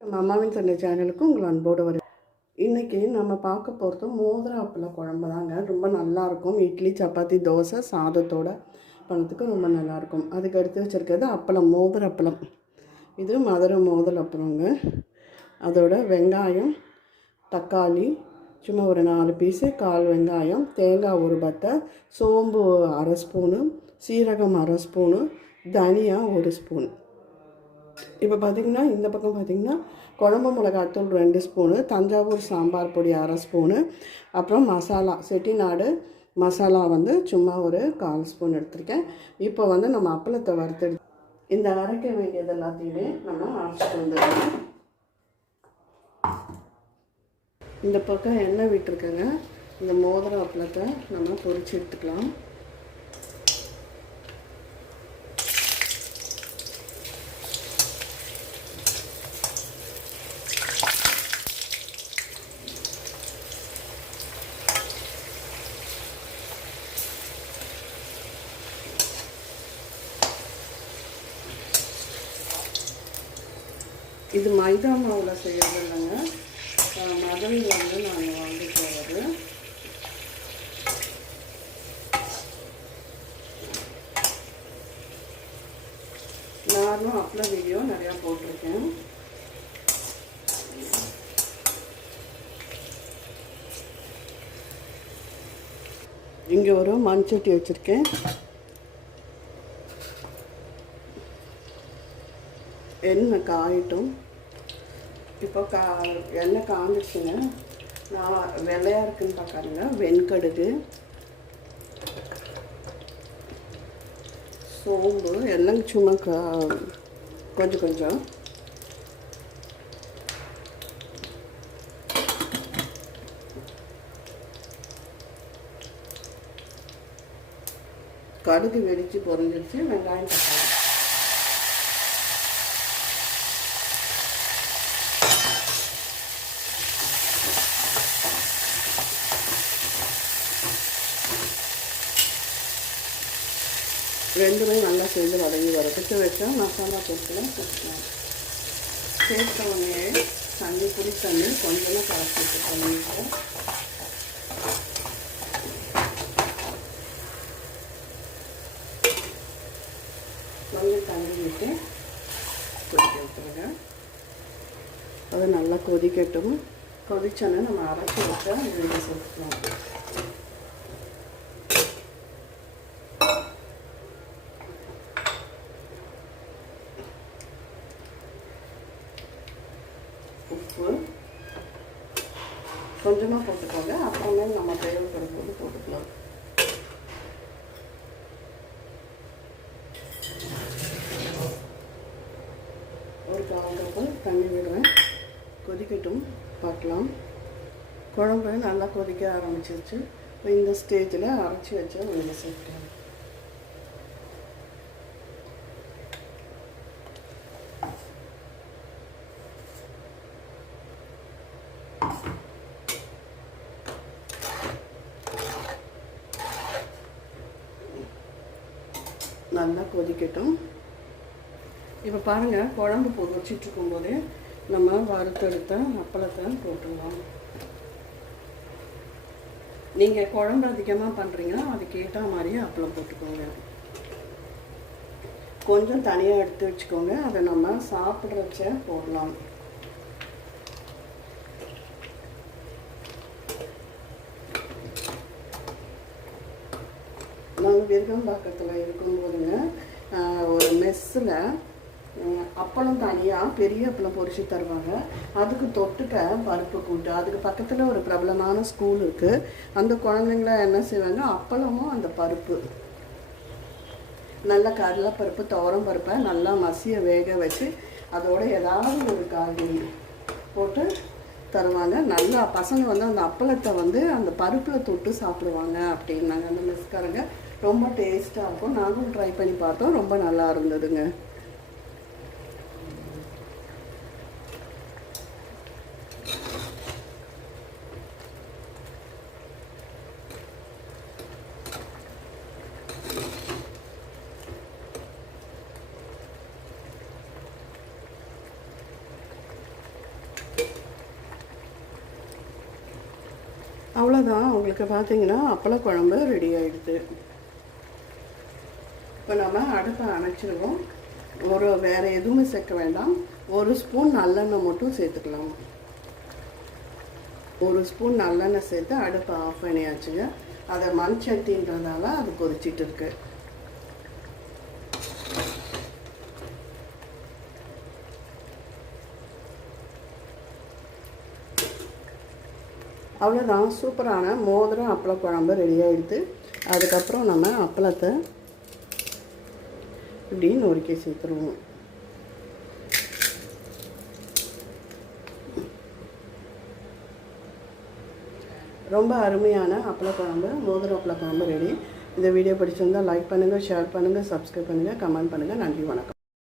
நம்ம அம்மாவின் சண்டை சேனலுக்கு உங்கள் அன்போடு வரும் இன்றைக்கி நம்ம பார்க்க போகிறது மோதிர அப்பள குழம்பு தாங்க. ரொம்ப நல்லாயிருக்கும் இட்லி சப்பாத்தி தோசை சாதத்தோட பண்ணுறதுக்கு ரொம்ப நல்லாயிருக்கும் அதுக்கு அடுத்து வச்சுருக்கிறது அப்பளம் மோதிர அப்பளம். இது மதுரை மோதல் அப்பளங்க. அதோட வெங்காயம் தக்காளி சும்மா ஒரு நாலு பீஸு கால் வெங்காயம் தேங்காய் ஒரு பத்தை சோம்பு அரை ஸ்பூனு சீரகம் அரை ஸ்பூனு தனியா ஒரு ஸ்பூன் இப்போ பார்த்தீங்கன்னா இந்த பக்கம் பார்த்தீங்கன்னா குழம்பு மிளகாத்தூள் ரெண்டு ஸ்பூனு தஞ்சாவூர் சாம்பார் பொடி அரை ஸ்பூனு அப்புறம் மசாலா செட்டிநாடு மசாலா வந்து சும்மா ஒரு கால் ஸ்பூன் எடுத்திருக்கேன். இப்போ வந்து நம்ம அப்பளத்தை வறுத்து இந்த அரைக்க வேண்டியது எல்லாத்தையுமே நம்ம அரைச்சிட்டு வந்துடலாம். இந்த பக்கம் எண்ணெய் விட்டுருக்கேங்க. இந்த மோதிர அப்பளத்தை நம்ம பொரிச்சு எடுத்துக்கலாம். இது மைதா மாவில் செய்கிறது இல்லைங்க. மதுரையில் வந்து நாங்கள் வாங்கிட்டு வர்றது நானும் அப்பள வீடியோ நிறையா போட்டிருக்கேன். இங்கே ஒரு மண்சட்டி வச்சுருக்கேன். எண்ணெய் காயட்டும். இப்போ கா எண்ணெய் காஞ்சிச்சுங்க நான் வெள்ளையாக இருக்குன்னு பார்க்காருங்க வெண்கடுகு சோம்பு எல்லாம் சும்மா கா கொஞ்சம் கொஞ்சம். கடுகு வெடித்து பொறிஞ்சிருச்சு வெங்காயம் தக்காளி. ரெண்டுமே நல்லா சேர்ந்து வதங்கி வதக்கிட்டு வச்சா மசாலா பொருட்களை சேர்க்கலாம். சேர்த்த உடனே தண்ணி புளி தண்ணி கொஞ்சமாக கலக்கிட்டு பண்ணிட்டு கொஞ்சம் தண்ணி விட்டு கொதிக்க விட்டுருங்க. அது நல்லா கொதிக்கட்டும். கொதிச்சோன்னே நம்ம அரைச்சி வச்சா இதில் சேர்த்துக்கலாம். உப்பு கொஞ்சமாக போட்டுக்கோங்க. அப்புறமே நம்ம தேவைப்படும் போது போட்டுக்கலாம். ஒரு காலத்தில் தண்ணி விடுவேன் கொதிக்கட்டும். பார்க்கலாம். குழம்பு நல்லா கொதிக்க ஆரம்பிச்சிருச்சு. இப்போ இந்த ஸ்டேஜில் அரைச்சி வச்சா வெளியில் சேர்க்கலாம். நல்லா கொதிக்கட்டும். இப்போ பாருங்கள் குழம்பு பொரிச்சிட்டு போதே நம்ம வறுத்தெடுத்த அப்பளத்தை போட்டுடலாம். நீங்கள் குழம்பு அதிகமாக பண்ணுறீங்கன்னா அதுக்கு ஏற்ற மாதிரியே அப்பளம் போட்டுக்கோங்க. கொஞ்சம் தனியாக எடுத்து வச்சுக்கோங்க. அதை நம்ம சாப்பிட்றச்ச போடலாம் நாங்கள் விருகம்பாக்கத்தில் இருக்கும்போதுங்க ஒரு மெஸ்ஸில் அப்பளம் தனியாக பெரிய அப்பளம் பொரிச்சு தருவாங்க. அதுக்கு தொட்டுக்க பருப்பு கூட்டு. அதுக்கு பக்கத்தில் ஒரு பிரபலமான ஸ்கூல் இருக்குது அந்த குழந்தைங்களாம் என்ன செய்வாங்க? அப்பளமும் அந்த பருப்பு. நல்ல கடலைப்பருப்பு துவரம் பருப்பை நல்லா மசிய வேக வச்சு அதோட ஏதாவது ஒரு காய்கறி போட்டு தருவாங்க. நல்லா பசங்க வந்து அந்த அப்பளத்தை வந்து அந்த பருப்பில் தொட்டு சாப்பிடுவாங்க அப்படின்னாங்க. அந்த மிஸ்காரங்க ரொம்ப டேஸ்ட்டாக இருக்கும். நாங்களும் ட்ரை பண்ணி பார்த்தோம். ரொம்ப நல்லா இருந்ததுங்க. அவ்வளோதான் உங்களுக்கு பார்த்தீங்கன்னா அப்பளக்குழம்பு ரெடி ஆகிடுது இப்போ நம்ம அடுப்பை அணைச்சிடுவோம் ஒரு வேறு எதுவுமே சேர்க்க வேண்டாம். ஒரு ஸ்பூன் நல்லெண்ணெய் மட்டும் சேர்த்துக்கலாம். ஒரு ஸ்பூன் நல்லெண்ணெய் சேர்த்து அடுப்பை ஆஃப் பண்ணியாச்சுங்க. அதை மண் சட்டின்றதால அது கொதிச்சிட்டு இருக்கு. அவ்வளோதான் சூப்பரான மோதிரம் அப்பள குழம்பு ரெடி ஆகிடுது அதுக்கப்புறம் நம்ம அப்பளத்தை இப்படி நொறுக்கி சேர்த்துருவோம் ரொம்ப அருமையான அப்பள குழம்பு மோதிரம் அப்பள குழம்பு ரெடி இந்த வீடியோ பிடிச்சிருந்தால் லைக் பண்ணுங்கள் ஷேர் பண்ணுங்கள் சப்ஸ்கிரைப் பண்ணுங்கள் கமெண்ட் பண்ணுங்கள் நன்றி வணக்கம்.